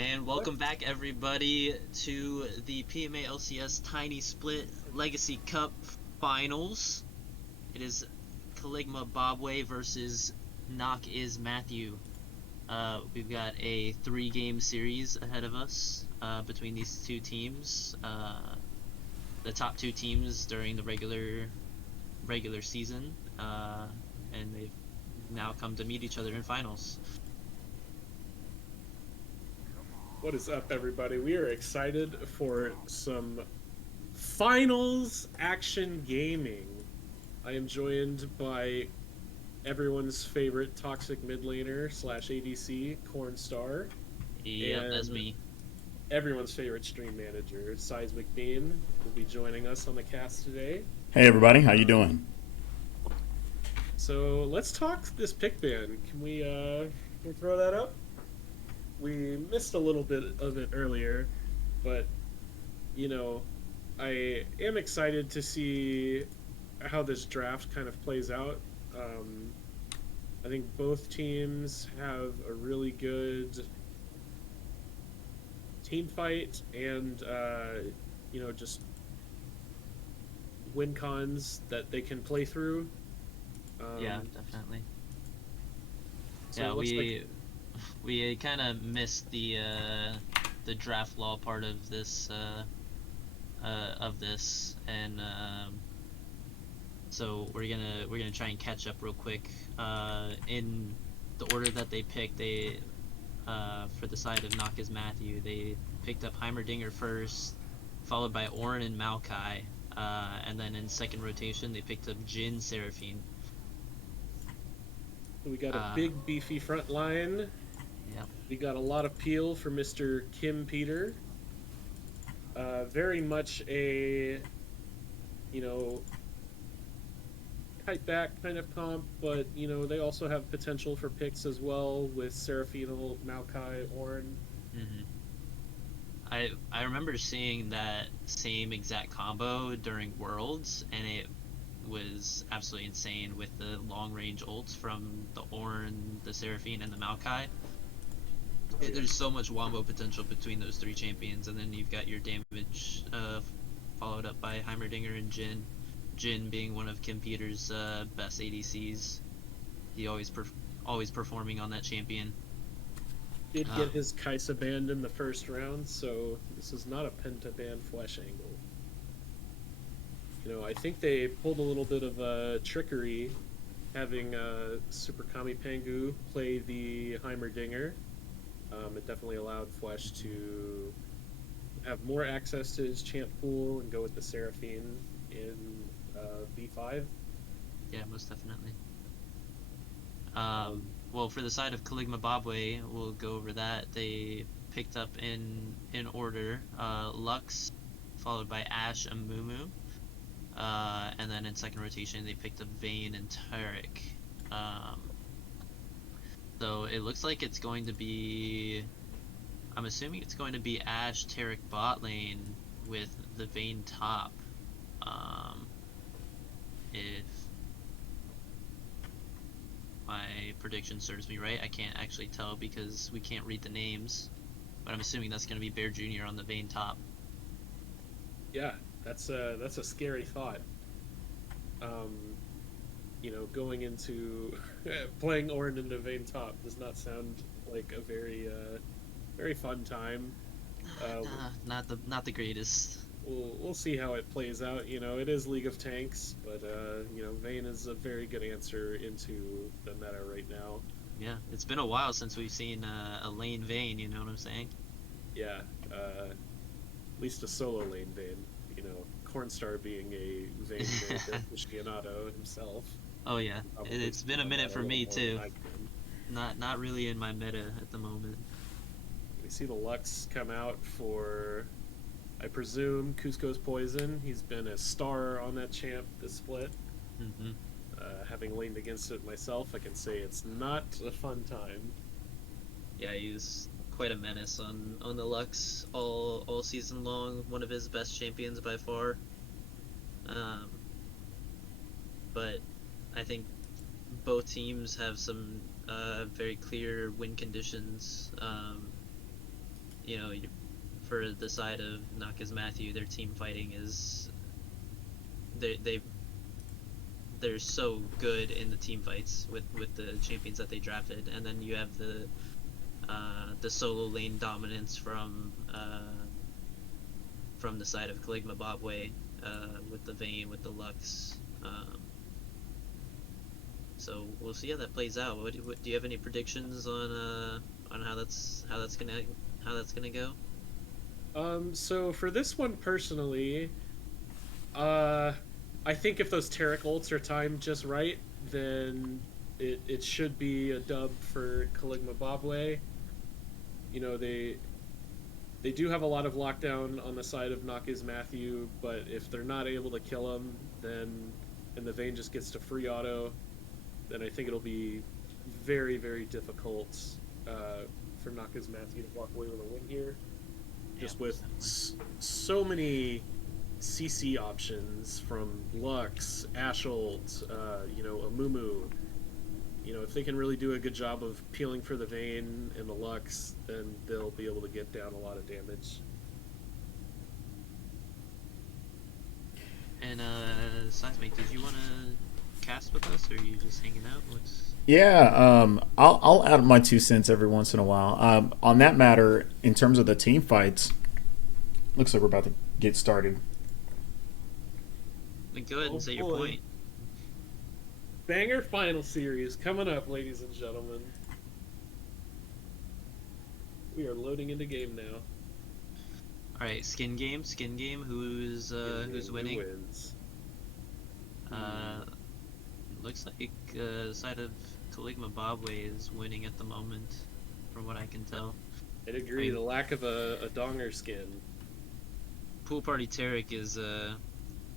And What? welcome back, everybody, to the PMA LCS Tiny Split Legacy Cup Finals. It is Caligma Bobway versus Knock is Matthew. We've got a three-game series ahead of us between these two teams. The top two teams during the regular season, and they've now come to meet each other in finals. What is up, everybody? We are excited for some finals action gaming. I am joined by everyone's favorite toxic mid laner slash ADC, Cornstar, Yep, that's and me. everyone's favorite stream manager, Seismic Bean, will be joining us on the cast today. Hey everybody, how you Um, doing? so let's talk this pick ban. Can we throw that up? We missed a little bit of it earlier, but you know, I am excited to see how this draft kind of plays out. Um, I think both teams have a really good team fight and just win cons that they can play through. Yeah, Um, definitely. so Yeah, it looks like we kind of missed the draft law part of this, and so we're gonna try and catch up real quick. In the order that they picked, they for the side of Knock is Matthew, they picked up Heimerdinger first, followed by Orin and Maokai, and then in second rotation they picked up Jin Seraphine. we got a Uh, big beefy front line. yeah, We got a lot of peel for Mr. Kim Peter. Very much a you know kite back kind of comp, but they also have potential for picks as well with Seraphino, Maokai, Orn. hmm I remember seeing that same exact combo during Worlds, and it was absolutely insane with the long range ults from the Ornn, the Seraphine, and the Maokai. Oh yeah, There's so much wombo potential between those three champions, and then you've got your damage followed up by Heimerdinger and Jin. Jin being one of Kim Peters' best ADCs. He always performing on that champion. did Uh, get his Kaisa banned in the first round, so this is not a penta ban flesh angle. I think they pulled a little bit of a trickery having Super Kami Pengu play the Heimerdinger. It definitely allowed Flesh to have more access to his champ pool and go with the Seraphine in V5. yeah, most definitely. Um, Well, for the side of Caligma Bobway, we'll go over that. They picked up in order Lux, followed by Ashe and Mumu. And then in second rotation, they picked up Vayne and Taric. Um, so it looks like it's going to be. I'm assuming it's going to be Ashe, Taric bot lane with the Vayne top. Um, if my prediction serves me right, I can't actually tell because we can't read the names. But I'm assuming that's going to be Bear Jr. on the Vayne top. yeah, that's a scary thought. Um, going into playing Orin into Vayne top does not sound like a very fun time. Uh, Not the greatest. we'll see how it plays out. It is League of Tanks, but Vayne is a very good answer into the meta right now. Yeah, it's been a while since we've seen a lane Vayne. You know what I'm saying? Yeah, at least a solo lane Vayne. Cornstar being a Vayne aficionado himself, Oh yeah, probably it's been speak a on minute that a for little me more than too. I can. Not really in my meta at the moment. We see the Lux come out for, I presume, Cusco's Poison. He's been a star on that champ this split. hmm Having leaned against it myself, I can say it's not a fun time. Yeah, he's quite a menace on the Lux all season long. One of his best champions by far. Um, but I think both teams have some very clear win conditions. for the side of Naka's Matthew, their team fighting is they're so good in the team fights with the champions that they drafted, and then you have the solo lane dominance from the side of Caligma Bobway, with the Vayne, with the Lux. So we'll see how that plays out. Do you have any predictions on how that's gonna go? So for this one personally, I think if those Taric ults are timed just right, then it should be a dub for Caligma Bobway. You know, they do have a lot of lockdown on the side of Naka's Matthew, but if they're not able to kill him, then and the Vayne just gets to free auto, then I think it'll be very, very difficult for Naka's Matthew to walk away with a win here. Just with so many CC options from Lux, Ashold, Amumu. You know, if they can really do a good job of peeling for the Vayne and the Lux, then they'll be able to get down a lot of damage. And Seismic, did you want to cast with us, or are you just hanging out? Yeah, I'll add my 2 cents every once in a while. On that matter, in terms of the team fights, looks like we're about to get started. Then go ahead and say your point. Banger final series coming up, ladies and gentlemen. We are loading into game now. All right, skin game. Who's winning? Who wins? Looks like side of Caligma Bobway is winning at the moment, from what I can tell. I'd agree. The lack of a Donger skin. Pool Party Taric is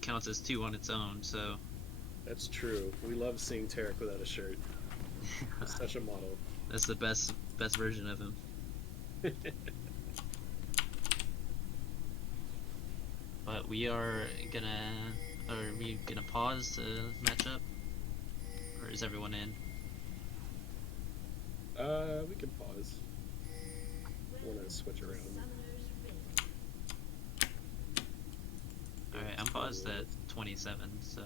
counts as 2 on its own, so. That's true. We love seeing Taric without a shirt. He's such a model. That's the best version of him. But we are we gonna pause to match up, or is everyone in? We can pause. I want to switch around. All right, I'm paused at 27, so.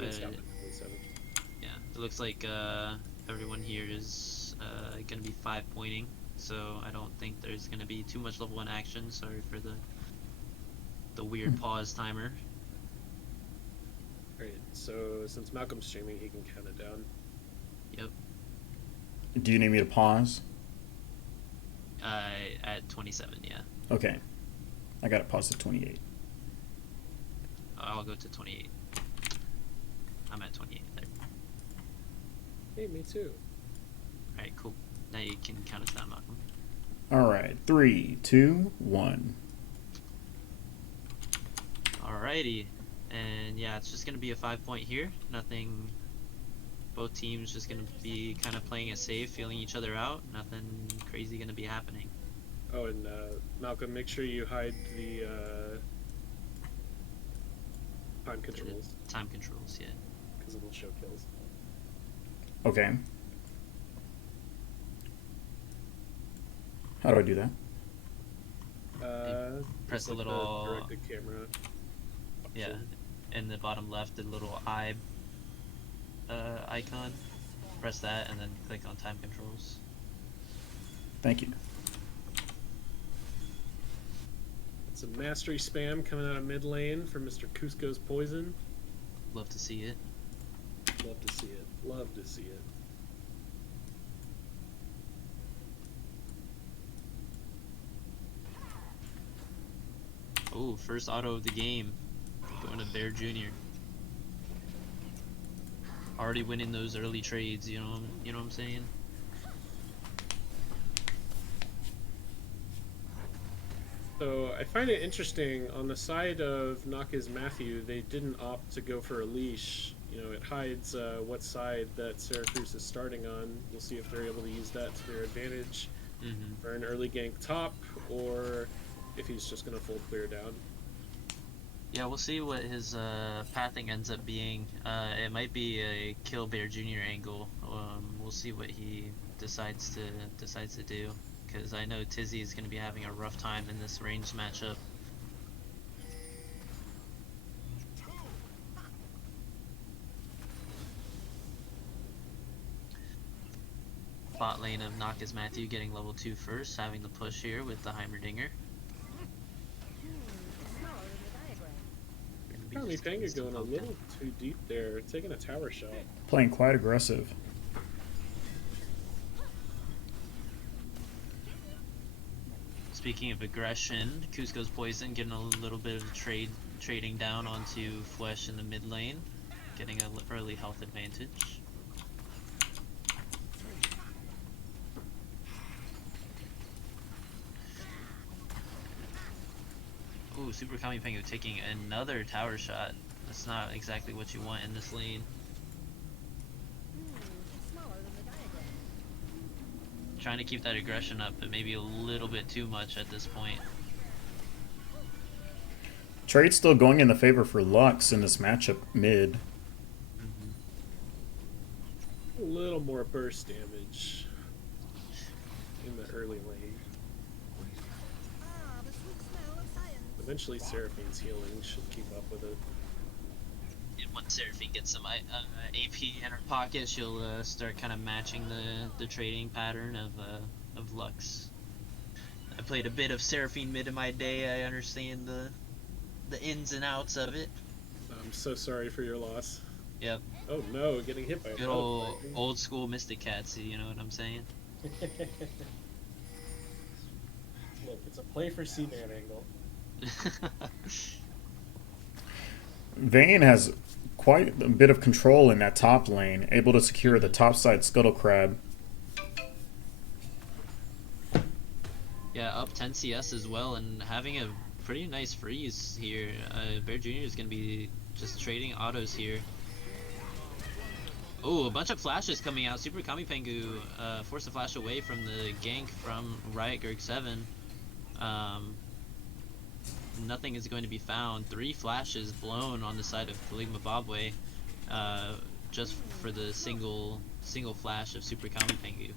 Yeah, it looks like everyone here is gonna be 5-pointing, so I don't think there's gonna be too much level 1 action. Sorry for the weird pause timer. Alright, so since Malcolm's streaming, he can count it down. Yep. Do you need me to pause? At 27, yeah. Okay. I got it paused at 28. I'll go to 28. I'm at 28 there. Hey, me too. Alright, cool. Now you can count us down, Malcolm. Alright, 3, 2, 1. Alrighty. And yeah, it's just going to be a 5-point here. Nothing. Both teams just going to be kind of playing it safe, feeling each other out. Nothing crazy going to be happening. Oh, and Malcolm, make sure you hide the time controls. Time controls, yeah. Because it'll show kills. Okay. How do I do that? Press the like little the directed camera. Yeah, in the bottom left, the little eye icon. Press that and then click on time controls. Thank you. Some mastery spam coming out of mid lane from Mr. Cusco's Poison. Love to see it. Love to see it. Love to see it. Oh, first auto of the game. Going to Bear Jr. Already winning those early trades, you know what I'm saying? So I find it interesting, on the side of Naka's Matthew, they didn't opt to go for a leash. You know, it hides what side that Syracuse is starting on. We'll see if they're able to use that to their advantage for an early gank top, or if he's just going to full clear down. Yeah, we'll see what his pathing ends up being. It might be a kill Bear Jr. angle. We'll see what he decides to do, because I know Tizzy is going to be having a rough time in this ranged matchup. Bot lane of Naka's Matthew getting level 2 first, having the push here with the Heimerdinger. Tommy Panga going a little too deep there, taking a tower shot. Playing quite aggressive. Speaking of aggression, Cusco's Poison getting a little bit of trading down onto Flesh in the mid lane, getting an early health advantage. Ooh, Super Kami Pengu taking another tower shot. That's not exactly what you want in this lane. Trying to keep that aggression up, but maybe a little bit too much at this point. Trade's still going in the favor for Lux in this matchup mid. A little more burst damage in the early lane. Eventually Seraphine's healing should keep up with it. And once Seraphine gets some AP in her pocket, she'll start kind of matching the trading pattern of Lux. I played a bit of Seraphine mid in my day. I understand the ins and outs of it. I'm so sorry for your loss. Yep. Oh no, getting hit by a Good old school Mystic Cats, you know what I'm saying? Look, it's a play for C-Man angle. Vayne has quite a bit of control in that top lane, able to secure the top side Scuttle Crab. Yeah, up 10 CS as well, and having a pretty nice freeze here. Bear Jr. is going to be just trading autos here. Oh, a bunch of flashes coming out. Super Kami Pengu forced a flash away from the gank from Riot Gerg 7. Nothing is going to be found. 3 flashes blown on the side of Caligma Bobway, just for the single flash of Super Kami Pengu.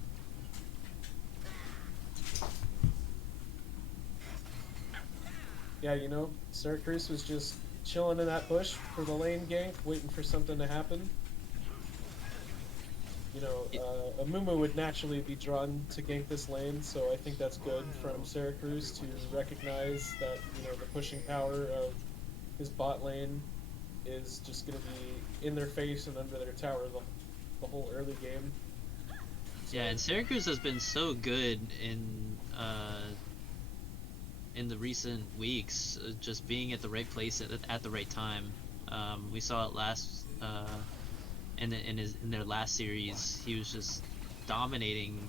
Yeah, you know, Syracuse was just chilling in that bush for the lane gank, waiting for something to happen. You know, Amumu would naturally be drawn to gank this lane, so I think that's good from Syracuse to recognize that, you know, the pushing power of his bot lane is just going to be in their face and under their tower the whole early game. So, yeah, and Syracuse has been so good in the recent weeks, just being at the right place at the right time. We saw it last in their last series. He was just dominating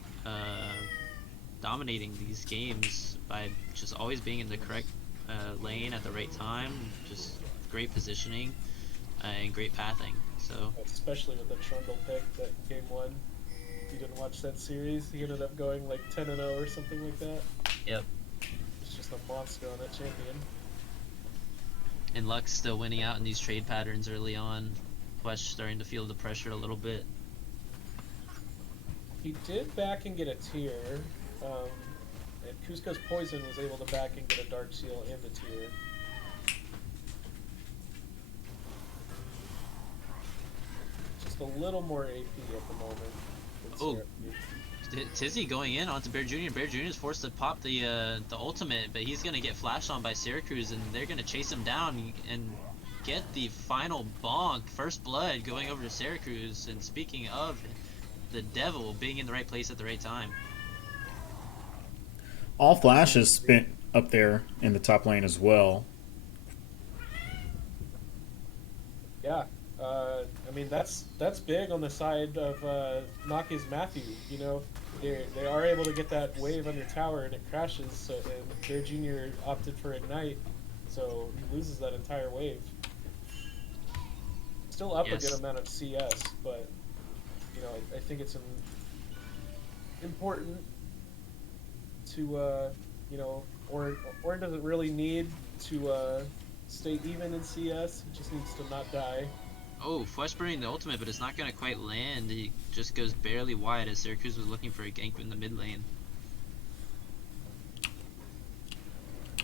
these games by just always being in the correct lane at the right time. Just great positioning and great pathing. So especially with the Trundle pick that game 1. If you didn't watch that series, he ended up going like 10-0 or something like that. Yep. It's just a monster on that champion. And Lux still winning out in these trade patterns early on. Flesh starting to feel the pressure a little bit. He did back and get a tier, and Cusco's Poison was able to back and get a Dark Seal and a tier. Just a little more AP at the moment. Oh, Tizzy going in onto Bear Jr. Bear Jr. is forced to pop the ultimate, but he's gonna get flashed on by Syracuse, and they're gonna chase him down and get the final bonk. First blood going over to Syracuse. And speaking of the devil being in the right place at the right time, All flashes spent up there in the top lane as well. Yeah, I mean that's big on the side of Naki's Matthew. You know, they are able to get that wave on your tower and it crashes. So and Bear Jr. opted for Ignite, so he loses that entire wave. Still up Yes. a good amount of CS, but you know I think it's important to you know, or doesn't really need to stay even in CS. He just needs to not die. Oh, Flesh burning the ultimate, but it's not gonna quite land. He just goes barely wide as Syracuse was looking for a gank in the mid lane.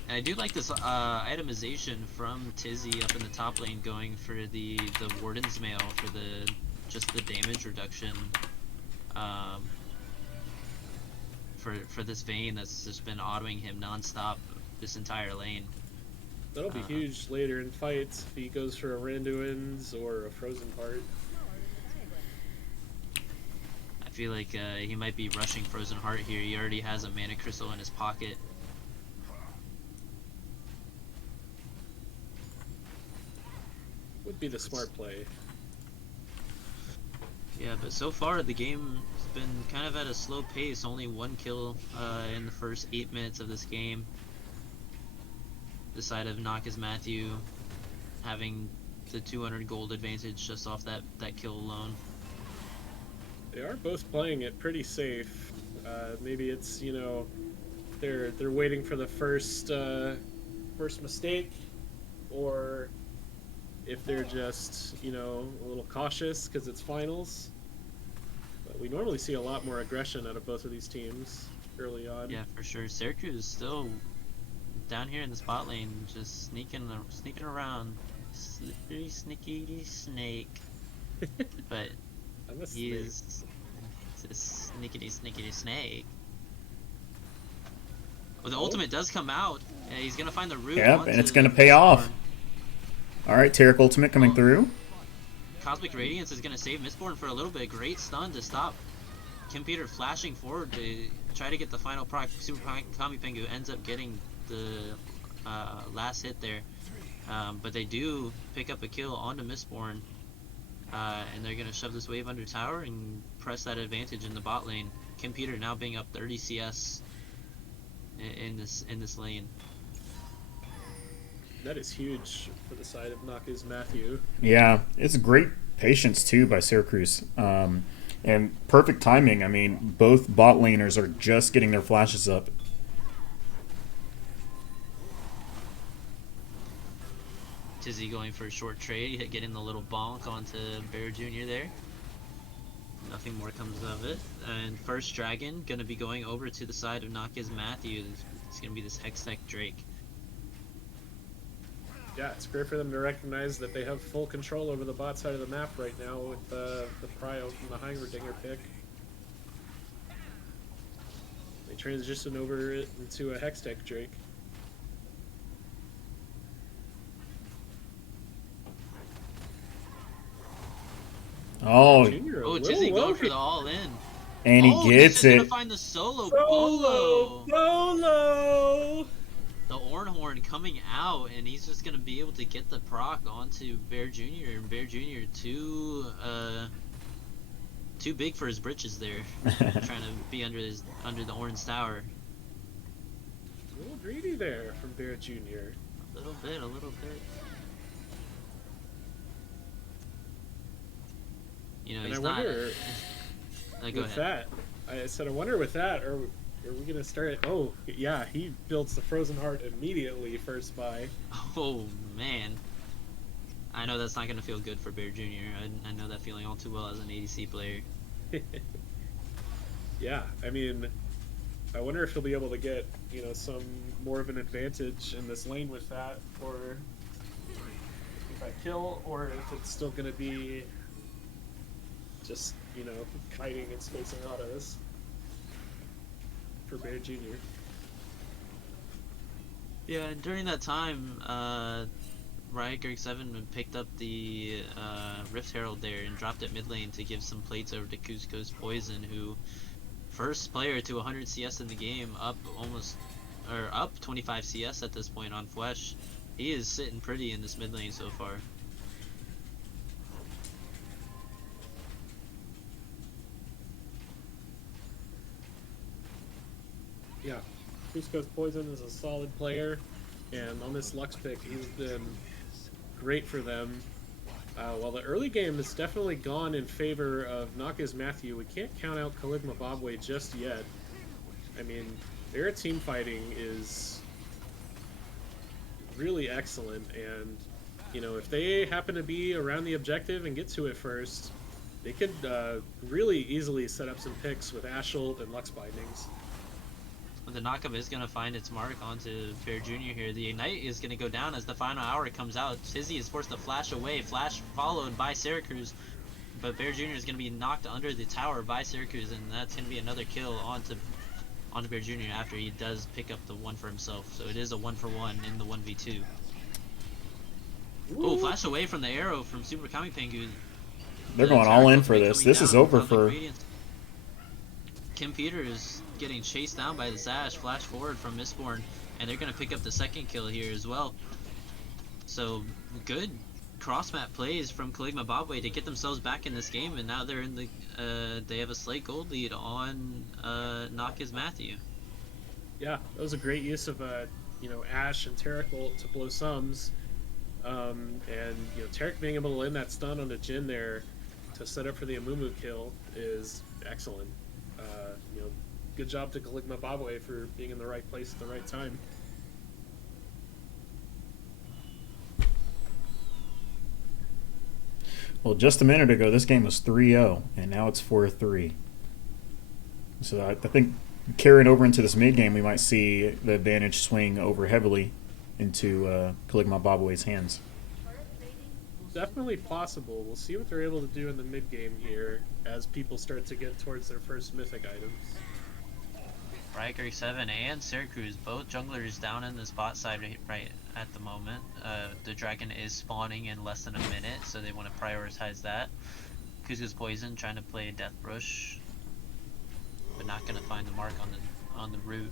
And I do like this itemization from Tizzy up in the top lane, going for the Warden's Mail for the just the damage reduction. For this Vayne that's just been autoing him nonstop this entire lane. That'll be huge later in fights if he goes for a Randuin's or a Frozen Heart. I feel like he might be rushing Frozen Heart here. He already has a Mana Crystal in his pocket. Would be the smart play. Yeah, but so far the game's been kind of at a slow pace. Only one kill in the first 8 minutes of this game. The side of Knock is Matthew having the 200 gold advantage just off that kill alone. They are both playing it pretty safe. Maybe it's, you know, they're waiting for the first mistake, or if they're just, you know, a little cautious because it's finals. But we normally see a lot more aggression out of both of these teams early on. Yeah, for sure. Syracuse is still down here in the spot lane, just sneaking around. Slippery, sneaky snake. But I'm a he snake. is a sneaky snake. Oh, the ultimate does come out. And he's gonna find the root. Yep, and onto it's gonna the pay off. Mistborn. All right, Taric ultimate coming through. Cosmic Radiance is gonna save Mistborn for a little bit. Great stun to stop Kim Peter flashing forward to try to get the final proc. Super Kami Pengu ends up getting the last hit there, but they do pick up a kill onto Mistborn, and they're gonna shove this wave under tower and press that advantage in the bot lane. Kim Peter now being up 30 CS in this lane. That is huge for the side of Naka's Matthew. Yeah, it's great patience too by Syracuse. And perfect timing. I mean, both bot laners are just getting their flashes up. Tizzy going for a short trade, getting the little bonk onto Bear Jr. there. Nothing more comes of it. And first Dragon gonna be going over to the side of Naka's Matthew. It's gonna be this Hextech Drake. Yeah, it's great for them to recognize that they have full control over the bot side of the map right now with the Prio from the Heimerdinger pick. They transition over it into a Hextech Drake. Oh, Junior, Oh, a Tizzy little going for low. the all-in. and he gets He's just gonna it. find the solo Bolo! bolo. Bolo! The Ornhorn coming out, and he's just gonna be able to get the proc onto Bear Jr. And Bear Jr. too big for his britches there, trying to be under the orange tower. A little greedy there from Bear Jr. A little bit. You know, And he's I not. wonder Go with ahead. that, I said, I wonder with that, are we gonna start? Oh, yeah, he builds the Frozen Heart immediately first buy. Oh man, I know that's not gonna feel good for Bear Jr. I know that feeling all too well as an ADC player. Yeah, I mean, I wonder if he'll be able to get, you know, some more of an advantage in this lane with that, or if I kill, or if it's still gonna be just, you know, kiting and spacing autos for Bear Jr. Yeah, and during that time, Riot Greg 7 picked up the Rift Herald there and dropped it mid lane to give some plates over to Cusco's Poison, who first player to 100 CS in the game, up 25 CS at this point on Flesh. He is sitting pretty in this mid lane so far. Yeah, Cusco's Poison is a solid player, and on this Lux pick, he's been great for them. While the early game has definitely gone in favor of Naka's Matthew, we can't count out Caligma Bobway just yet. I mean, their team fighting is really excellent, and you know, if they happen to be around the objective and get to it first, they could really easily set up some picks with Ashold and Lux Bindings. The knockup is going to find its mark onto Bear Jr. here. The Ignite is going to go down as the final hour comes out. Tizzy is forced to flash away, flash followed by Syracuse, but Bear Jr. is going to be knocked under the tower by Syracuse, and that's going to be another kill onto Bear Jr. after he does pick up the one for himself. So it is a 1-for-1 in the 1v2. Oh, flash away from the arrow from Super Kami Pengu. They're going all in for this. This is over for... Kim Peter is getting chased down by the Sash, flash forward from Mistborn, and they're going to pick up the second kill here as well. So, good cross-map plays from Caligma Bobway to get themselves back in this game, and now they're in the, they have a slight gold lead on Naka's Matthew. Yeah, that was a great use of, you know, Ash and Tarek ult to blow sums. And, you know, Tarek being able to land that stun on the Jhin there to set up for the Amumu kill is excellent. You know, good job to Caligma Bobway for being in the right place at the right time. Well, just a minute ago, this game was 3-0, and now it's 4-3. So I think carrying over into this mid game, we might see the advantage swing over heavily into Caligma Bobway's hands. Definitely possible. We'll see what they're able to do in the mid game here as people start to get towards their first mythic items. Riker 7 and Syracuse, both junglers down in this bot side right at the moment. The dragon is spawning in less than a minute, so they want to prioritize that. Kuzco's Poison trying to play Death Brush, but not going to find the mark on the root.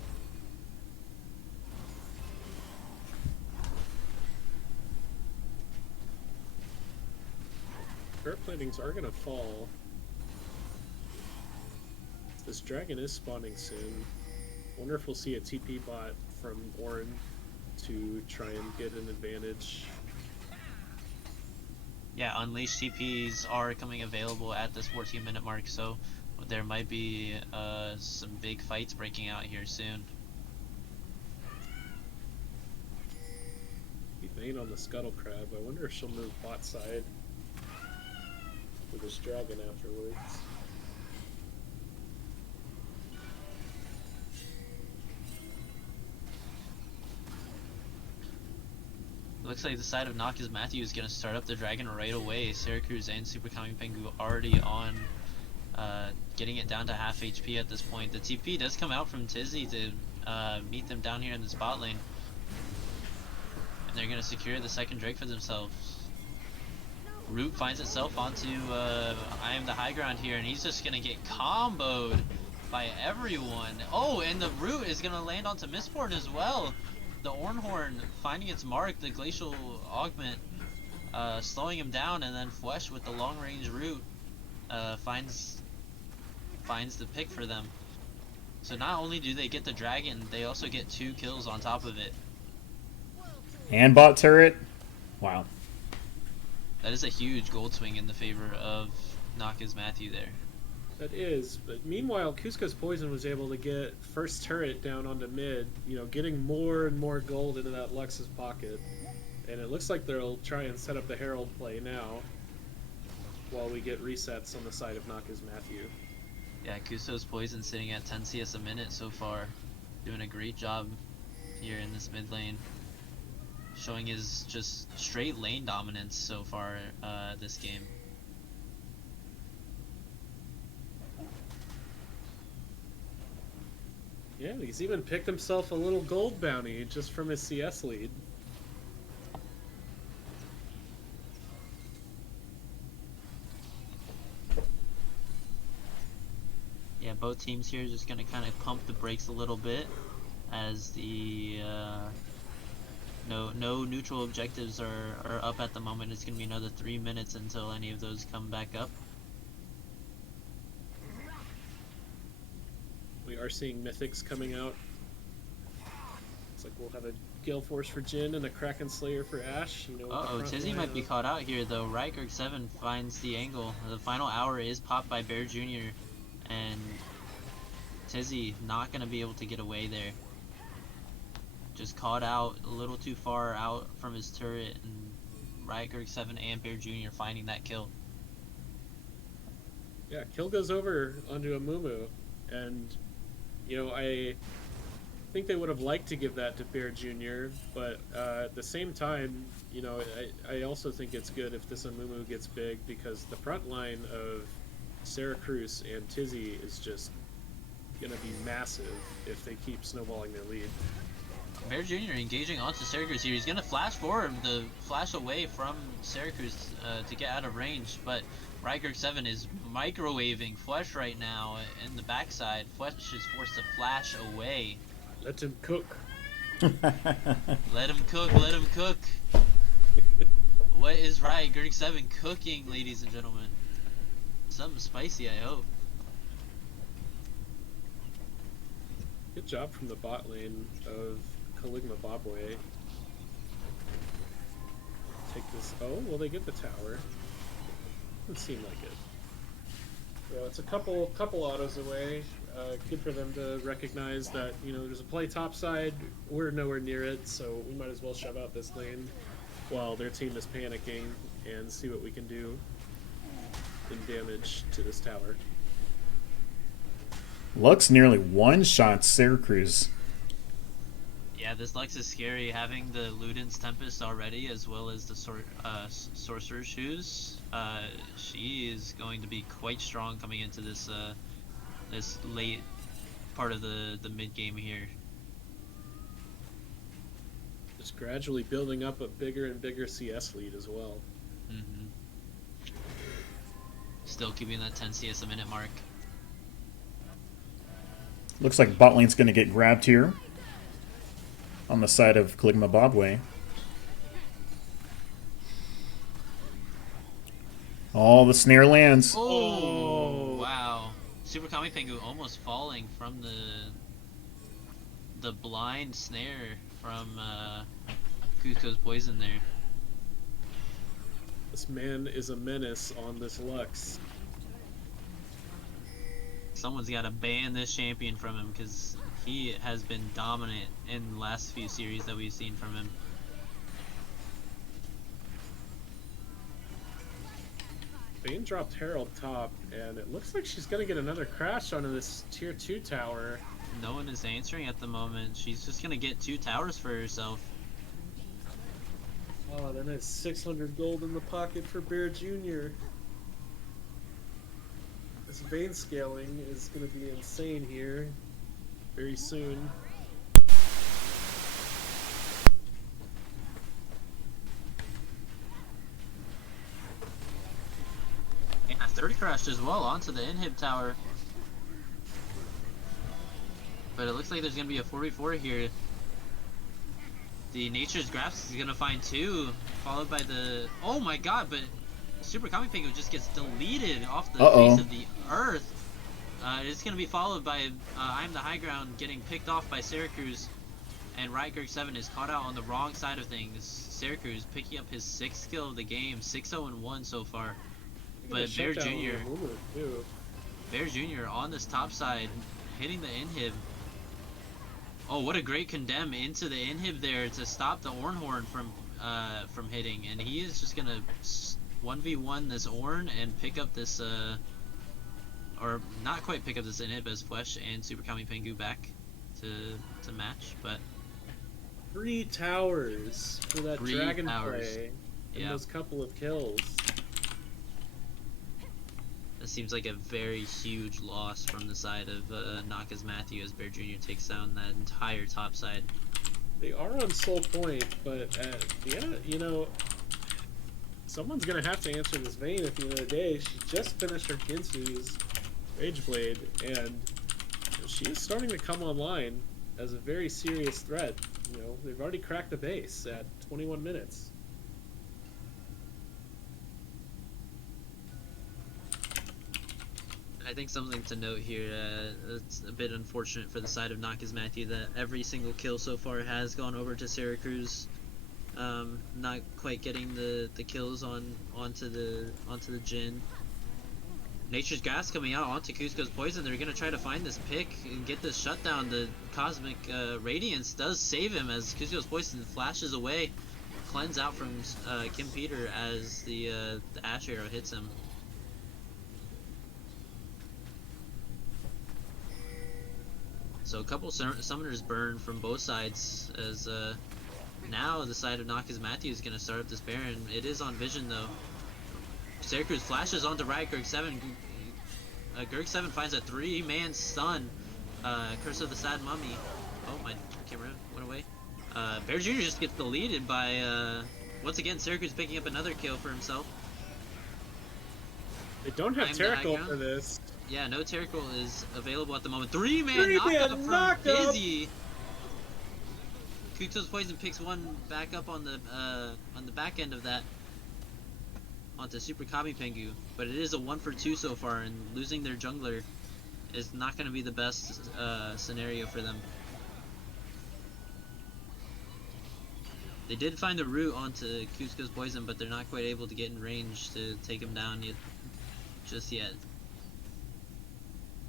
Turret plantings are going to fall. This dragon is spawning soon. Wonder if we'll see a TP bot from Orin to try and get an advantage. Yeah, Unleashed TPs are coming available at this 14-minute mark, so there might be some big fights breaking out here soon. Vayne on the Scuttle Crab. I wonder if she'll move bot side with this dragon afterwards. Looks like the side of Naka's Matthew is going to start up the dragon right away. Syracuse and Super Kami Pengu already on, getting it down to half HP at this point. The TP does come out from Tizzy to meet them down here in the spot lane. And they're going to secure the second Drake for themselves. Root finds itself onto I am the high ground here, and he's just going to get comboed by everyone. Oh, and the Root is going to land onto Mistborn as well. The Ornhorn finding its mark, the Glacial Augment slowing him down, and then Fwesh with the long range Root finds the pick for them. So not only do they get the dragon, they also get 2 kills on top of it. And bot turret. Wow. That is a huge gold swing in the favor of Naka's Matthew there. That is, but meanwhile, Kuzco's Poison was able to get first turret down onto mid, you know, getting more and more gold into that Lux's pocket. And it looks like they'll try and set up the Herald play now, while we get resets on the side of Naka's Matthew. Yeah, Kuzco's Poison sitting at 10 CS a minute so far, doing a great job here in this mid lane. Showing his just straight lane dominance so far this game. Yeah, he's even picked himself a little gold bounty just from his CS lead. Yeah, both teams here just gonna kind of pump the brakes a little bit as the no neutral objectives are up at the moment. It's gonna be another 3 minutes until any of those come back up. We are seeing mythics coming out. Looks like we'll have a Gale Force for Jhin and a Kraken Slayer for Ash. You know, Uh-oh, Tizzy might be caught out here though. Rykerk 7 finds the angle. The final hour is popped by Bear Jr. and Tizzy not gonna be able to get away there. just caught out a little too far out from his turret, and Riot 7 and Bear Jr. finding that kill. Yeah, kill goes over onto a Mumu, and I think they would have liked to give that to Bear Jr., but at the same time, I also think it's good if this Amumu gets big, because the front line of Syracuse and Tizzy is just going to be massive if they keep snowballing their lead. Bear Jr. engaging onto Syracuse here. He's going to flash forward, the flash away from Syracuse to get out of range, but Riker 7 is microwaving Flesh right now in the backside. Flesh is forced to flash away. Let him cook. Let him cook, let him cook. What is Riker 7 cooking, ladies and gentlemen? Something spicy, I hope. Good job from the bot lane of Caligma Bobway. Take this. Oh, will they get the tower? Doesn't seem like it. Yeah, it's a couple autos away. Good for them to recognize that there's a play topside. We're nowhere near it, so we might as well shove out this lane while their team is panicking and see what we can do in damage to this tower. Lux nearly one-shot Syracuse. Yeah, this Lux is scary. Having the Luden's Tempest already, as well as the Sorcerer's Shoes, she is going to be quite strong coming into this this late part of the mid game here. Just gradually building up a bigger and bigger CS lead as well. Mm-hmm. Still keeping that 10 CS a minute mark. Looks like bot lane's going to get grabbed here on the side of Caligma Bobway. All the snare lands. Oh, wow. Super Kami Pengu almost falling from the blind snare from Kuzco's poison there. This man is a menace on this Lux. Someone's got to ban this champion from him, because he has been dominant in the last few series that we've seen from him. Vayne dropped Herald top, and it looks like she's going to get another crash onto this tier 2 tower. No one is answering at the moment. She's just going to get 2 towers for herself. Oh, then it's 600 gold in the pocket for Bear Jr. This Vayne scaling is going to be insane here very soon. And a third crash as well onto the inhib tower. But it looks like there's going to be a 4v4 here. The Nature's Grasp is going to find 2, followed by the... Oh my god, but Super Kami Pengu just gets deleted off the face of the earth. It's going to be followed by I'm the High Ground getting picked off by Syracuse, and Riot 7 is caught out on the wrong side of things. Syracuse picking up his 6th kill of the game, 6-0-1 so far. But Bear Jr. On this top side, hitting the inhib. Oh, what a great condemn into the inhib there to stop the Ornhorn from hitting, and he is just gonna 1v1 this Ornn and pick up this or not quite pick up this inhib, as Flesh and Super Kami Pengu back to match, but 3 towers for that 3 dragon towers. play and those couple of kills. That seems like a very huge loss from the side of Naka's Matthew, as Bear Jr. takes down that entire top side. They are on Soul Point, but someone's going to have to answer this Vayne at the end of the day. She just finished her Ginsu's Rageblade, and she is starting to come online as a very serious threat. They've already cracked the base at 21 minutes. I think something to note here, it's a bit unfortunate for the side of Naka's Matthew that every single kill so far has gone over to Syracuse. Not quite getting the kills onto the Jhin. Nature's Gas coming out onto Cusco's Poison. They're gonna try to find this pick and get this shutdown. The Cosmic Radiance does save him as Cusco's Poison flashes away, cleanse out from Kim Peter as the Ash Arrow hits him. So a couple summoners burn from both sides as now the side of Knock is Matthew is gonna start up this Baron. It is on vision though. Syracuse flashes onto Riot Gerg 7. Gerg 7 finds a 3-man stun. Curse of the Sad Mummy. Oh, my camera went away. Bear Jr. just gets deleted by, once again, Syracuse picking up another kill for himself. They don't have Terracle for this. Yeah, no Terracle is available at the moment. 3-man knockup from Dizzy. Kuto's Poison picks one back up on the back end of that. Onto Super Kami Pengu, but it is a 1-for-2 so far, and losing their jungler is not going to be the best scenario for them. They did find the route onto Cusco's Poison, but they're not quite able to get in range to take him down just yet.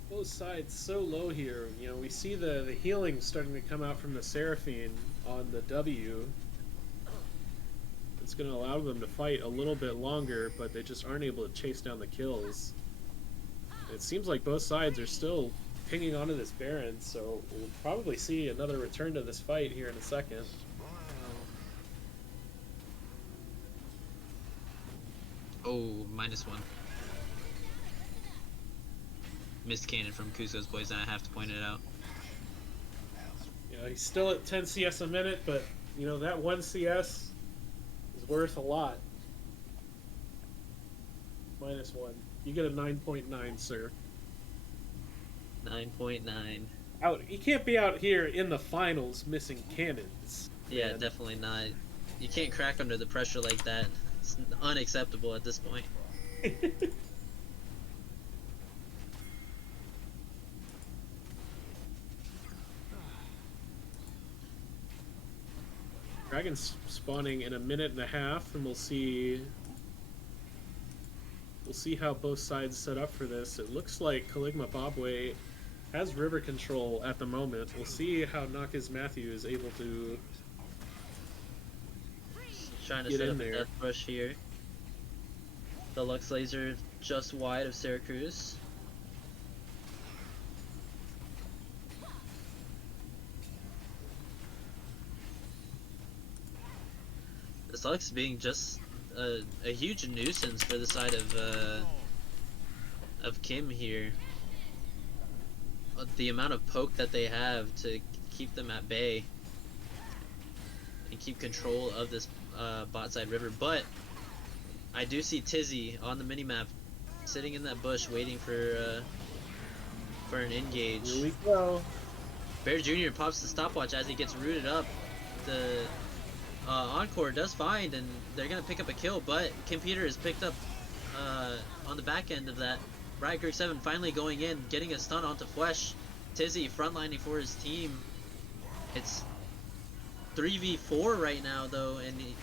Both sides so low here. You know, we see the healing starting to come out from the Seraphine on the W. It's going to allow them to fight a little bit longer, but they just aren't able to chase down the kills. It seems like both sides are still pinging onto this Baron, so we'll probably see another return to this fight here in a second. Oh, -1. Missed cannon from Cusco's Poison, I have to point it out. You know, he's still at 10 CS a minute, but, you know, that 1 CS is worth a lot. -1. You get a 9.9, sir. 9.9. Out. He can't be out here in the finals missing cannons. Yeah, man. definitely not. You can't crack under the pressure like that. It's unacceptable at this point. Dragon's spawning in a minute and a half, and we'll see how both sides set up for this. It looks like Caligma Bobway has river control at the moment. We'll see how Nakaz Matthew is able to Trying to get set in up a there. death rush here. The Lux Laser just wide of Syracuse. This Lux being just a huge nuisance for the side of Kim here. The amount of poke that they have to keep them at bay and keep control of this bot side river, but I do see Tizzy on the minimap sitting in that bush waiting for an engage. Here we go. Bear Jr. pops the stopwatch as he gets rooted up. The Encore does find, and they're gonna pick up a kill, but Kim Peter is picked up on the back end of that. Riot Gerg 7 finally going in, getting a stun onto Flesh. Tizzy frontlining for his team. It's 3v4 right now though, and it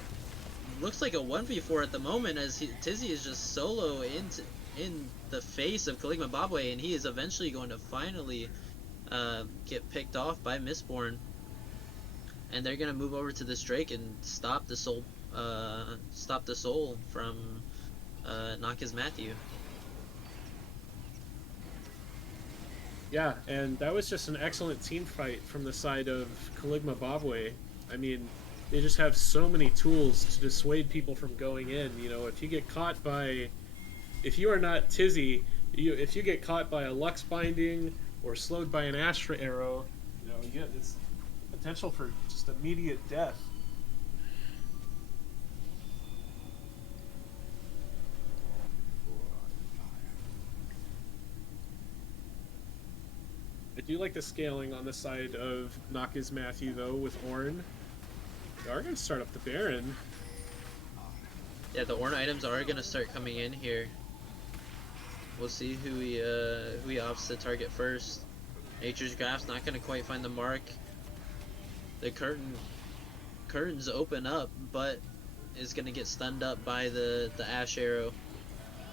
looks like a 1v4 at the moment as Tizzy is just solo in the face of Caligma Bobway, and he is eventually going to finally get picked off by Mistborn. And they're gonna move over to this Drake and stop the soul from Nakaz Matthew. Yeah, and that was just an excellent team fight from the side of Caligma Bobway. I mean, they just have so many tools to dissuade people from going in. You know, if you get caught by, if you are not Tizzy, if you get caught by a Lux Binding or slowed by an Astra Arrow, you know, you get this potential for just immediate death. I do like the scaling on the side of Nakaz Matthew, though, with Ornn. They are going to start up the Baron. Yeah, the Ornn items are gonna start coming in here. We'll see who he opts to target first. Nature's Graph's not gonna quite find the mark. The curtains open up, but is gonna get stunned up by the Ash Arrow.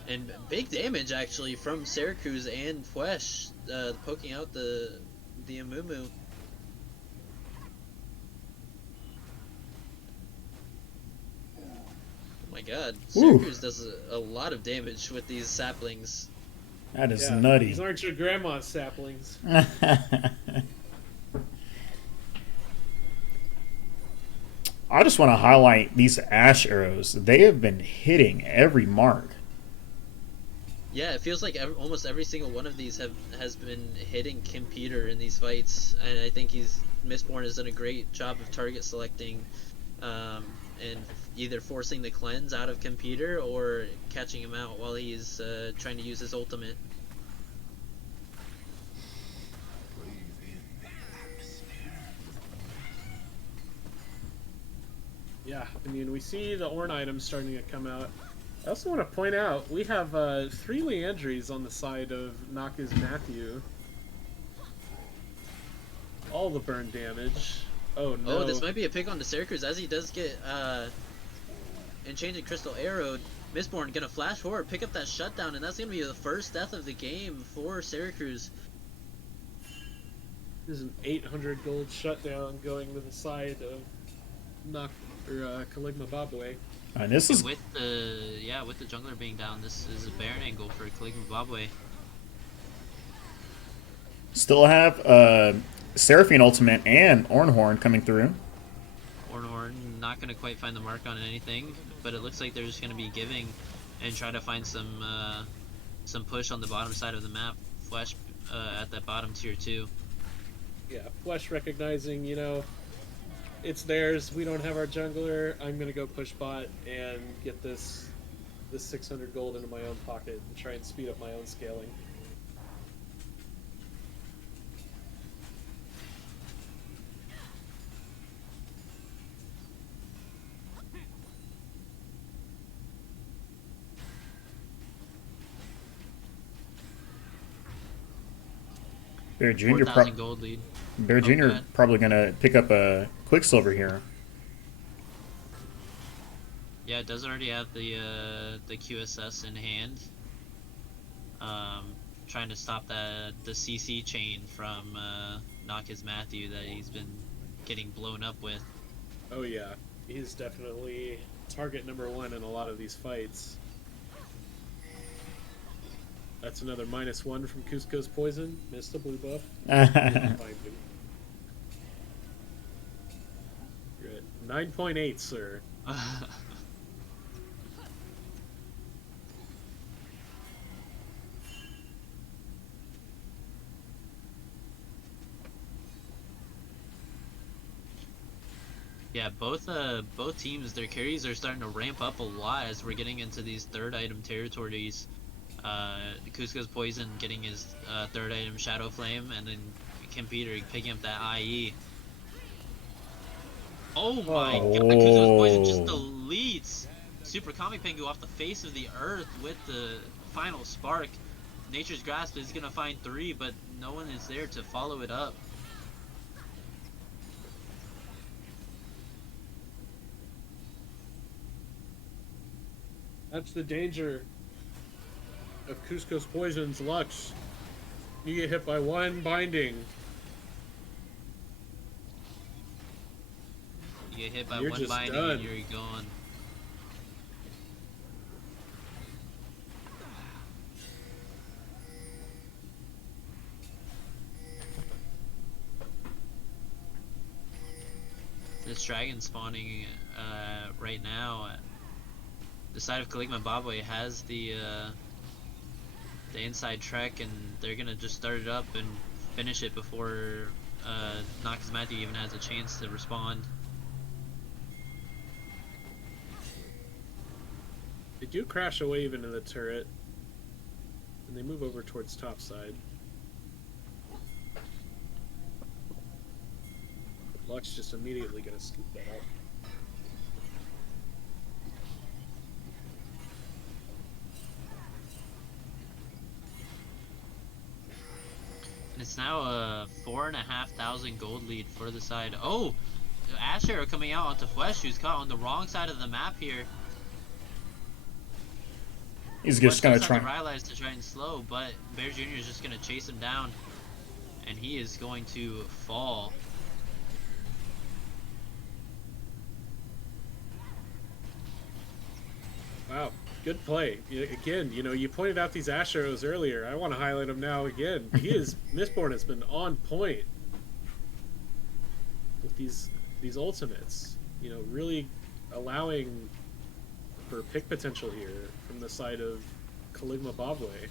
And big damage actually from Syracuse and Fwesh, poking out the Amumu. Oh my god, Woo. Syracuse does a lot of damage with these saplings. That is Yeah, nutty. These aren't your grandma's saplings. I just want to highlight these ash arrows. They have been hitting every mark. Yeah, it feels like almost every single one of these has been hitting Kim Peter in these fights, and I think Mistborn has done a great job of target selecting, and either forcing the cleanse out of Kim Peter or catching him out while he's trying to use his ultimate. Yeah, I mean, we see the Ornn items starting to come out. I also want to point out, we have 3 Leandries on the side of Naka's Matthew. All the burn damage. Oh no. Oh, this might be a pick on to Syracuse as he does get Enchanted Crystal arrowed. Mistborn gonna flash forward, pick up that shutdown, and that's gonna be the first death of the game for Syracuse. There's an 800 gold shutdown going to the side of Caligma Babwe. And this is And with the jungler being down, this is a Baron angle for Caligma Babwe. still have Seraphine ultimate and Ornhorn coming through. Ornhorn not gonna quite find the mark on anything, but it looks like they're just gonna be giving and try to find some push on the bottom side of the map. Flash at that bottom tier 2. Yeah, Flesh recognizing, it's theirs. We don't have our jungler. I'm gonna go push bot and get this 600 gold into my own pocket and try and speed up my own scaling. Bear Jr. 4,000 gold lead. Bear Jr. Okay. probably gonna pick up a Quicksilver here. Yeah, it does already have the QSS in hand. Trying to stop the CC chain from Knock His Matthew that he's been getting blown up with. Oh yeah, he's definitely target number 1 in a lot of these fights. That's another -1 from Cusco's Poison. Missed a blue buff. Didn't find him. You're at 9.8, sir. Yeah, both teams, their carries are starting to ramp up a lot as we're getting into these third item territories. Cusco's Poison getting his third item Shadow Flame, and then Kim Peter picking up that IE. Oh my god, Cusco's Poison just deletes Super Kami Pengu off the face of the earth with the final spark. Nature's Grasp is gonna find 3, but no one is there to follow it up. That's the danger of Cusco's Poison's Lux. You get hit by one binding. You get hit by You're one just binding done. and you're gone. This dragon spawning right now, the side of Caligma Babwe has the inside trek, and they're gonna just start it up and finish it before Nox Matthew even has a chance to respond. They do crash a wave into the turret, and they move over towards top side. Lux just immediately gonna scoop that up. And it's now a 4,500 gold lead for the side. Oh! Ash Arrow coming out onto Flesh, who's caught on the wrong side of the map here. He's just gonna Does have try. the Rylai's to try and slow, but Bear Jr. is just gonna chase him down, and he is going to fall. Wow, good play. Again, you pointed out these Ash arrows earlier. I want to highlight him now again. Mistborn has been on point with these ultimates. Really allowing for pick potential here from the side of Caligma Bobway.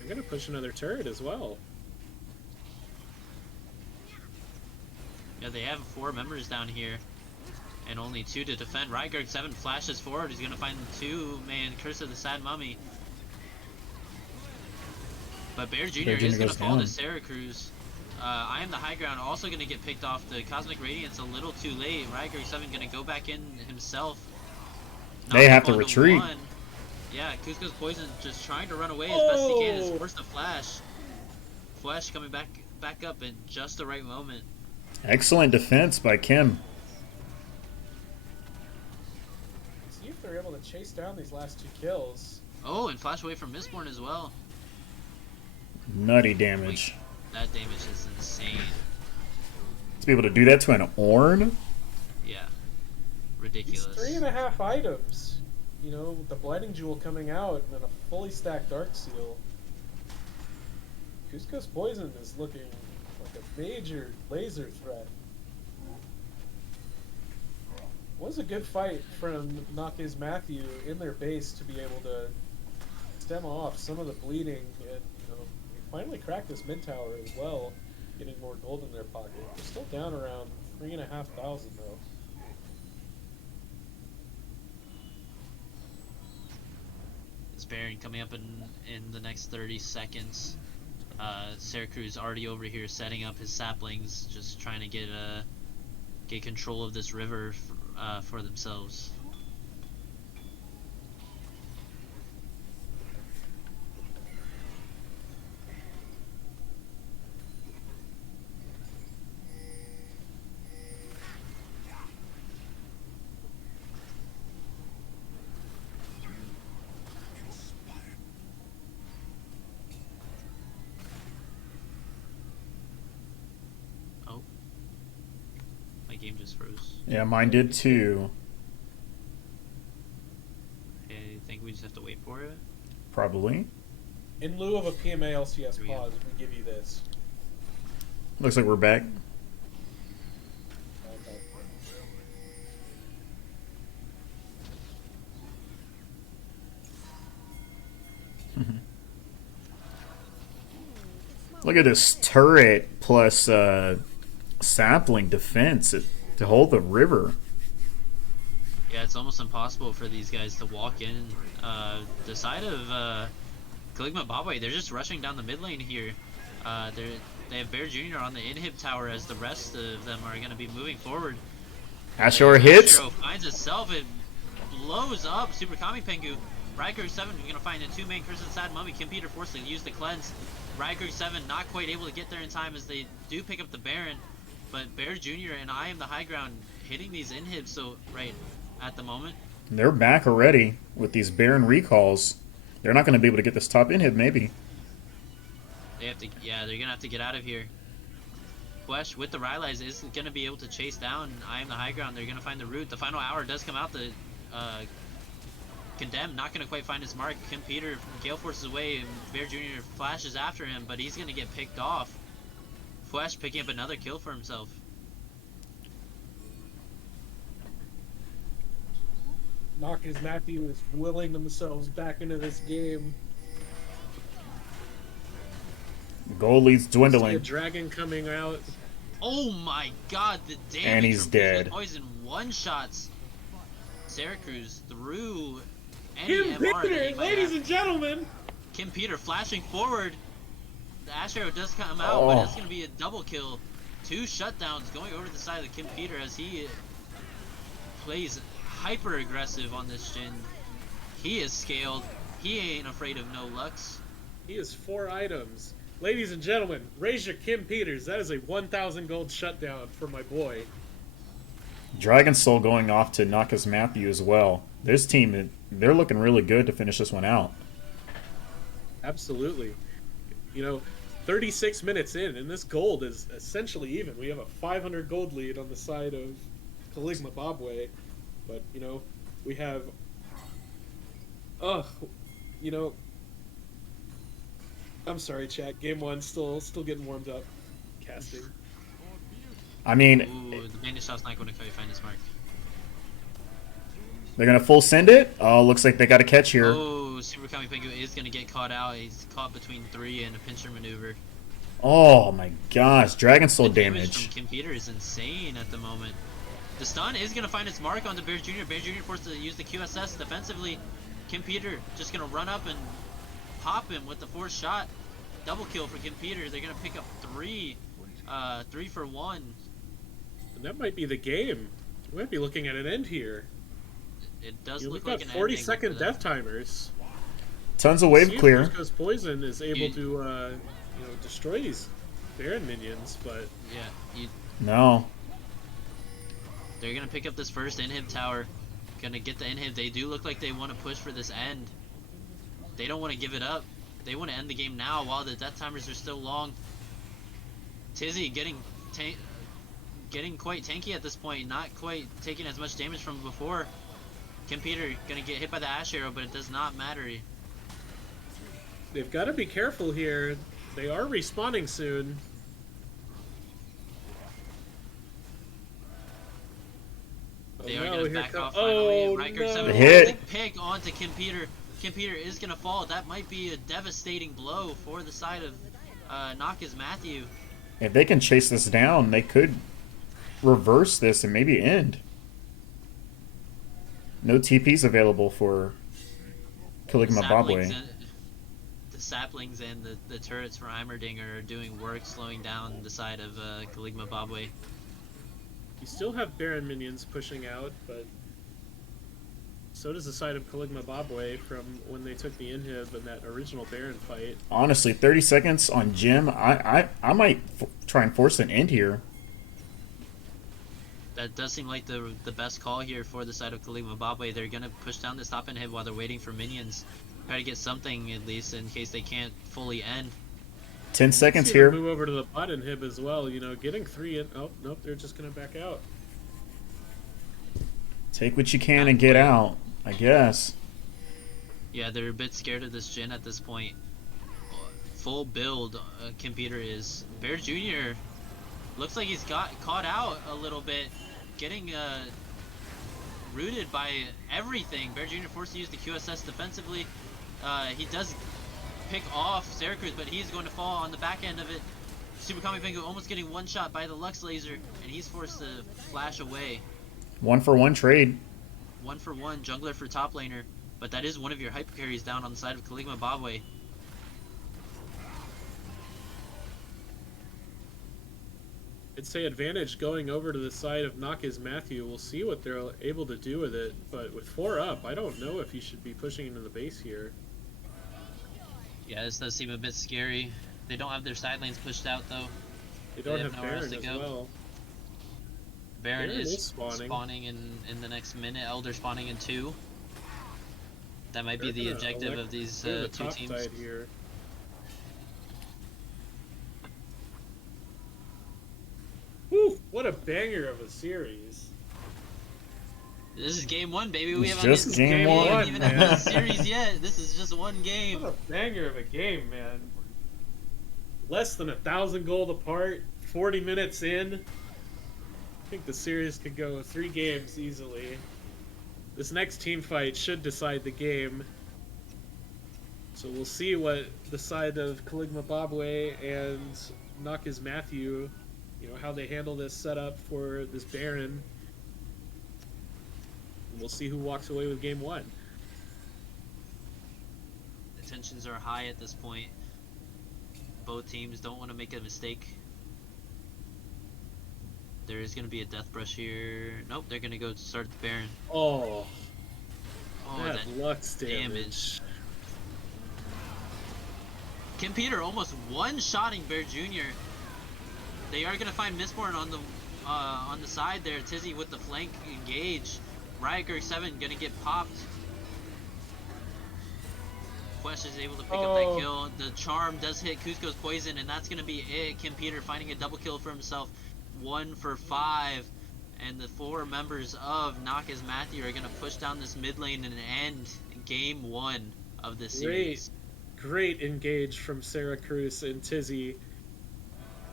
I'm gonna push another turret as well. Yeah, they have 4 members down here, and only 2 to defend. Rygarg 7 flashes forward. He's gonna find the 2-man Curse of the Sad Mummy. But Bear Jr. is gonna fall to Syracuse. I am the high ground. Also gonna get picked off. The Cosmic Radiance a little too late. Rygarg 7 gonna go back in himself. They have to retreat. 1. Yeah, Kuzco's Poison just trying to run away as best he can. Is forced to flash. Flash coming back up in just the right moment. Excellent defense by Kim. See if they're able to chase down these last 2 kills. Oh, and flash away from Mistborn as well. Nutty damage. That damage is insane. To be able to do that to an Ornn? Yeah. Ridiculous. These 3.5 items. With the Blighting Jewel coming out and then a fully stacked Dark Seal. Kuzco's Poison is looking like a major laser threat. Was a good fight from Nak's Matthew in their base to be able to stem off some of the bleeding, and they finally cracked this mid tower as well, getting more gold in their pocket. They're still down around 3,500 though. This Baron coming up in the next 30 seconds. Syracuse already over here setting up his saplings, just trying to get control of this river for themselves. Game just froze. Yeah, mine did too. Okay, I think we just have to wait for it. Probably. In lieu of a PMA LCS pause, we give you this. Looks like we're back. Okay. Look at this turret plus sapling defense to hold the river. Yeah, it's almost impossible for these guys to walk in. The side of Caligma Bobway, they're just rushing down the mid lane here. They have Bear Jr. on the inhib tower as the rest of them are going to be moving forward. Ashore hits. Ashore finds itself. It blows up Super Kami Pengu. Rygarg 7 is going to find a 2-man Curse of the Sad Mummy. Kim Peter forced to use the cleanse. Rygarg 7 not quite able to get there in time as they do pick up the Baron. But Bear Jr. and I am the high ground hitting these inhibs so right at the moment. They're back already with these Baron recalls. They're not going to be able to get this top inhib maybe. They have to, yeah, they're going to have to get out of here. Flesh with the Rylai's is going to be able to chase down I am the high ground. They're going to find the root. The final hour does come out. The Condemned not going to quite find his mark. Kim Peter Gale forces away and Bear Jr. flashes after him, but he's going to get picked off. Flash picking up another kill for himself. Nak's Matthew is willing themselves back into this game. Gold lead's See a dwindling. dragon coming out. Oh my god, the damage And he's from dead. Poison one-shots Syracuse through any Kim MR that he Peter, might ladies have. and gentlemen! Kim Peter flashing forward. The Ash Arrow does come out, but Oh. it's going to be a double kill. 2 shutdowns going over to the side of the Kim Peter as he plays hyper aggressive on this Jhin. He is scaled. He ain't afraid of no Lux. He has 4 items. Ladies and gentlemen, raise your Kim Peters. That is a 1,000 gold shutdown for my boy. Dragon Soul going off to Nakas Matthew as well. This team, they're looking really good to finish this one out. Absolutely. 36 minutes in, and this gold is essentially even. We have a 500 gold lead on the side of Caligma Bobway, but we have. I'm sorry, chat. Game 1 still getting warmed up. Casting. I mean, Ooh, the Banish shot's not going to quite find his mark. they're gonna full send it. Oh, looks like they got a catch here. Oh, Super Kami Pengu is going to get caught out. He's caught between 3 and a pincher maneuver. Oh my gosh, Dragon Soul The damage damage. from Kim Peter is insane at the moment. The stun is going to find its mark onto Bear Jr. Bear Jr. forced to use the QSS defensively. Kim Peter just going to run up and pop him with the forced shot. Double kill for Kim Peter. They're going to pick up 3 for 1. And that might be the game. We might be looking at an end here. It does We've look got like an 40-second death timers. Tons of wave See if clear. Because Poison is able to, destroy these Baron minions, but Yeah, No. they're going to pick up this first inhib tower. Going to get the inhib. They do look like they want to push for this end. They don't want to give it up. They want to end the game now while the death timers are still long. Tizzy getting quite tanky at this point, not quite taking as much damage from before. Kim Peter gonna get hit by the Ash Arrow, but it does not matter. they've got to be careful here. They are respawning soon. They Oh, are no, gonna here back come- off finally. Oh, Riker no. 7 Hit. pick onto Kim Peter. Kim Peter is gonna fall. That might be a devastating blow for the side of Nakas Matthew. If they can chase this down, they could reverse this and maybe end. No TPs available for Caligma Bobway. The saplings and the turrets for Heimerdinger are doing work slowing down the side of Caligma Bobway. You still have Baron minions pushing out, but so does the side of Caligma Bobway from when they took the inhib in that original Baron fight. Honestly, 30 seconds on Jim. I might try and force an end here. That does seem like the best call here for the side of Caligma Bobway. They're gonna push down this top inhib while they're waiting for minions. Try to get something at least in case they can't fully end. 10 seconds See them here. Move over to the bot inhib as well. Getting 3 in. Oh nope, they're just gonna back out. Take what you can and get out, I guess. Yeah, they're a bit scared of this Jhin at this point. Full build, Kim Peter is. Bear Jr. looks like he's got caught out a little bit, getting rooted by everything. Bear Jr. forced to use the QSS defensively. He does pick off Syracuse, but he's going to fall on the back end of it. Super Kami Pengu almost getting one shot by the Lux Laser, and he's forced to flash away. 1-for-1 trade. 1-for-1, jungler for top laner, but that is one of your hyper carries down on the side of Caligma Bobway. I'd say advantage going over to the side of Nakas Matthew. We'll see what they're able to do with it, but with 4 up, I don't know if you should be pushing into the base here. Yeah, this does seem a bit scary. They don't have their side lanes pushed out though. They don't They have have nowhere else Baron to as go. well. Baron Baron is is spawning. spawning in the next minute. Elder spawning in 2. That might be They're the gonna objective elect- of these go to the two top teams. side here. Whew, what a banger of a series. This is game 1, baby. We It's haven't just game we one, haven't even man. had the series yet. This is just one game. What a banger of a game, man. Less than 1,000 gold apart, 40 minutes in. I think the series could go 3 games easily. This next team fight should decide the game. So we'll see what the side of Caligma Bobway and Nakas Matthew, how they handle this setup for this Baron. And we'll see who walks away with game 1. The tensions are high at this point. Both teams don't want to make a mistake. There is going to be a death brush here. Nope, they're going to go start the Baron. Oh, Oh, that that Lux damage. Kim Peter almost one-shotting Bear Jr. They are gonna find Mistborn on the side there. Tizzy with the flank engage. Riot Girl 7 gonna get popped. Quest is able to pick up that kill. The charm does hit Kuzco's poison, and that's gonna be it. Kim Peter finding a double kill for himself. 1 for 5. And the 4 members of Knock is Matthew are gonna push down this mid lane and end game 1 of this series. Great engage from Sarah Cruz and Tizzy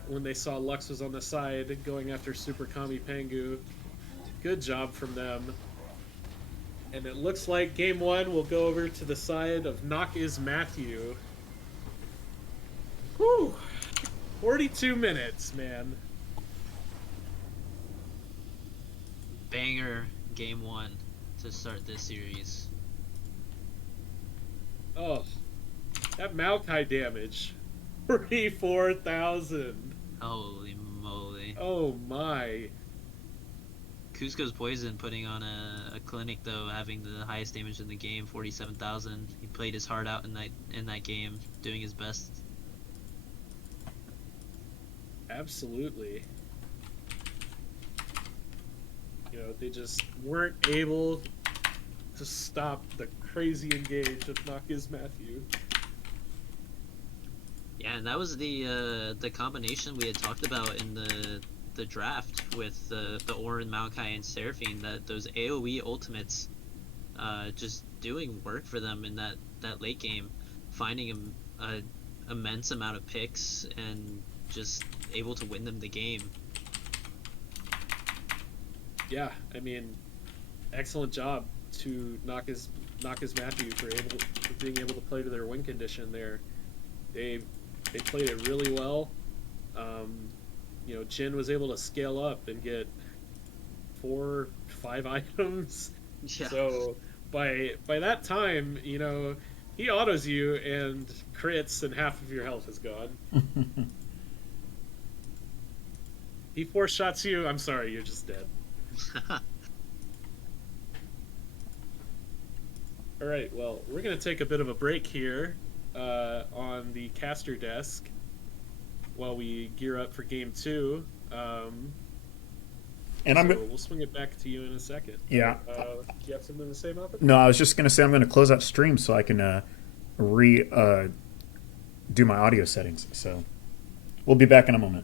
when they saw Lux was on the side going after Super Kami Pengu. Good job from them. And it looks like game 1 will go over to the side of Knock is Matthew. Whew! 42 minutes, man. Banger game 1 to start this series. Oh, that Maokai damage. 34,000. Holy moly. Oh my. Kuzco's poison putting on a clinic though, having the highest damage in the game, 47,000. He played his heart out in that game, doing his best. Absolutely. You know, they just weren't able to stop the crazy engage of Knock is Matthew. Yeah, and that was the combination we had talked about in the draft with the Orin, Maokai, and Seraphine. That those AoE ultimates, just doing work for them in that late game, finding a immense amount of picks and just able to win them the game. Yeah, I mean, excellent job to Knock is Matthew for being able to play to their win condition there. They played it really well. You know, Jin was able to scale up and get 4, 5 items. Yeah. So by that time, you know, he autos you and crits and half of your health is gone. He 4-shots you, I'm sorry, you're just dead. Alright, well, we're going to take a bit of a break here on the caster desk while we gear up for game 2. And we'll swing it back to you in a second. Yeah. Do you have something to say about that? No, I was just going to say I'm going to close out stream so I can do my audio settings. So we'll be back in a moment.